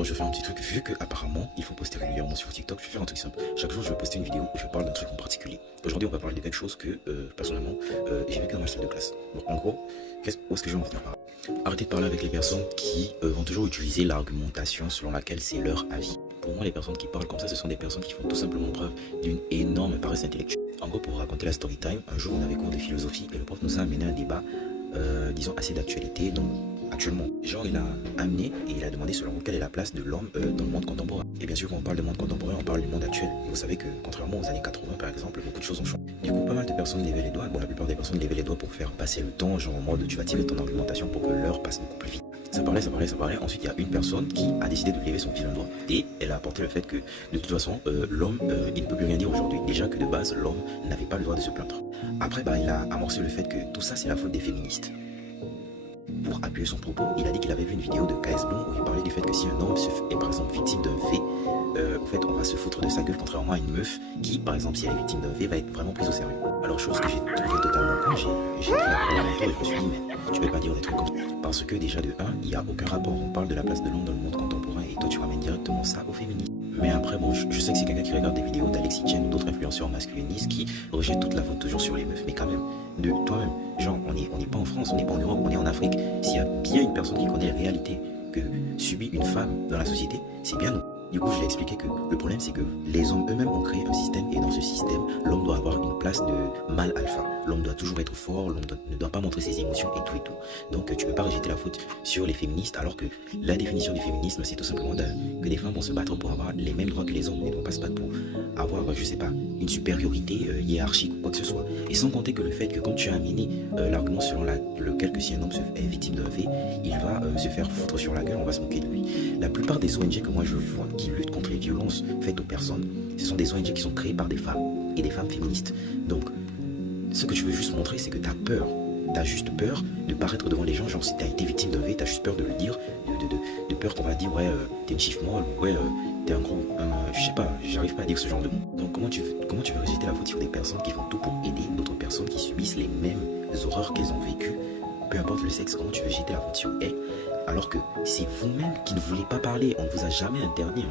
Bon, je vais faire un petit truc, vu que apparemment il faut poster régulièrement sur TikTok, je vais faire un truc simple. Chaque jour, je vais poster une vidéo où je parle d'un truc en particulier. Aujourd'hui, on va parler de quelque chose que, personnellement, j'ai vécu dans ma salle de classe. Donc, en gros, où est-ce que je vais en venir par là? Arrêtez de parler avec les personnes qui vont toujours utiliser l'argumentation selon laquelle c'est leur avis. Pour moi, les personnes qui parlent comme ça, ce sont des personnes qui font tout simplement preuve d'une énorme paresse intellectuelle. En gros, pour raconter la story time, un jour, on avait cours de philosophie et le prof nous a amené un débat, disons, assez d'actualité. Donc, actuellement, genre, il a amené et il a demandé selon quelle est la place de l'homme dans le monde contemporain. Et bien sûr, quand on parle de monde contemporain, on parle du monde actuel. Et vous savez que, contrairement aux années 80, par exemple, beaucoup de choses ont changé. Du coup, pas mal de personnes levaient les doigts. Bon, la plupart des personnes levaient les doigts pour faire passer le temps, genre en mode tu vas tirer ton argumentation pour que l'heure passe beaucoup plus vite. Ça parlait. Ensuite, il y a une personne qui a décidé de lever son vilain doigt. Et elle a apporté le fait que, de toute façon, l'homme, il ne peut plus rien dire aujourd'hui. Déjà que de base, l'homme n'avait pas le droit de se plaindre. Après, il a amorcé le fait que tout ça, c'est la faute des féministes. Pour appuyer son propos, il a dit qu'il avait vu une vidéo de KS Blond où il parlait du fait que si un homme est par exemple victime d'un fait, en fait on va se foutre de sa gueule, contrairement à une meuf qui, par exemple, si elle est victime d'un fait, va être vraiment prise au sérieux. Alors, chose que j'ai trouvé totalement con, j'ai pris la parole en retour et je me suis dit, mais tu peux pas dire des trucs comme ça. Parce que déjà de 1, il n'y a aucun rapport. On parle de la place de l'homme dans le monde contemporain et toi tu ramènes directement ça au féminisme. Mais après, bon, je sais que c'est quelqu'un qui regarde des vidéos d'Alexis Chen ou d'autres influenceurs masculinistes qui rejettent toute la faute toujours sur les meufs. Mais quand même, de toi-même, genre, on n'est pas en France, on n'est pas en Europe, on est en Afrique. S'il y a bien une personne qui connaît la réalité que subit une femme dans la société, c'est bien nous. Du coup, je lui ai expliqué que le problème, c'est que les hommes eux-mêmes ont créé un système et dans ce système, l'homme doit avoir une place de mâle alpha. L'homme doit toujours être fort, l'homme ne doit pas montrer ses émotions et tout et tout. Donc, tu peux pas rejeter la faute sur les féministes alors que la définition du féminisme, c'est tout simplement que des femmes vont se battre pour avoir les mêmes droits que les hommes. Elles ne vont pas se battre pour avoir, je sais pas, une supériorité hiérarchique ou quoi que ce soit. Et sans compter que le fait que quand tu as amené l'argument selon lequel que si un homme est victime d'un fait, il va se faire foutre sur la gueule, on va se moquer de lui. La plupart des ONG que moi je vois qui luttent contre les violences faites aux personnes, ce sont des ONG qui sont créées par des femmes et des femmes féministes. Donc, ce que tu veux juste montrer, c'est que tu as peur. Tu as juste peur de paraître devant les gens. Genre, si tu as été victime d'un fait, tu as juste peur de le dire, de peur qu'on va dire, ouais, t'es une chiffre molle, ouais, t'es un gros. Je sais pas, j'arrive pas à dire ce genre de mots. Donc, comment tu veux rejeter la faute sur des personnes qui font tout pour aider d'autres personnes qui subissent les mêmes horreurs qu'elles ont vécues? Peu importe le sexe, comment tu veux jeter la faute sur elles alors que c'est vous-même qui ne voulez pas parler? On ne vous a jamais interdit.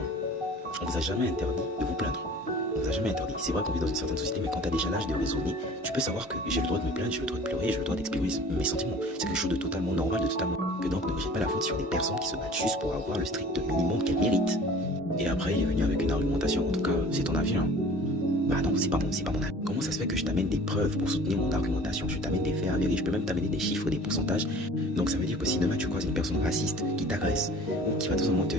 On ne vous a jamais interdit de vous plaindre. On ne vous a jamais interdit. C'est vrai qu'on vit dans une certaine société, mais quand tu as déjà l'âge de raisonner, tu peux savoir que j'ai le droit de me plaindre, j'ai le droit de pleurer, j'ai le droit d'exprimer mes sentiments. C'est quelque chose de totalement normal, de totalement. Que donc ne rejette pas la faute sur des personnes qui se battent juste pour avoir le strict minimum qu'elles méritent. Et après, il est venu avec une argumentation. En tout cas, c'est ton avis, hein. Bah non, c'est pas mon avis. Comment ça se fait que je t'amène des preuves pour soutenir mon argumentation? Je t'amène des faits avérés, je peux même t'amener des chiffres, des pourcentages. Donc ça veut dire que si demain tu croises une personne raciste qui t'agresse ou qui va tout simplement te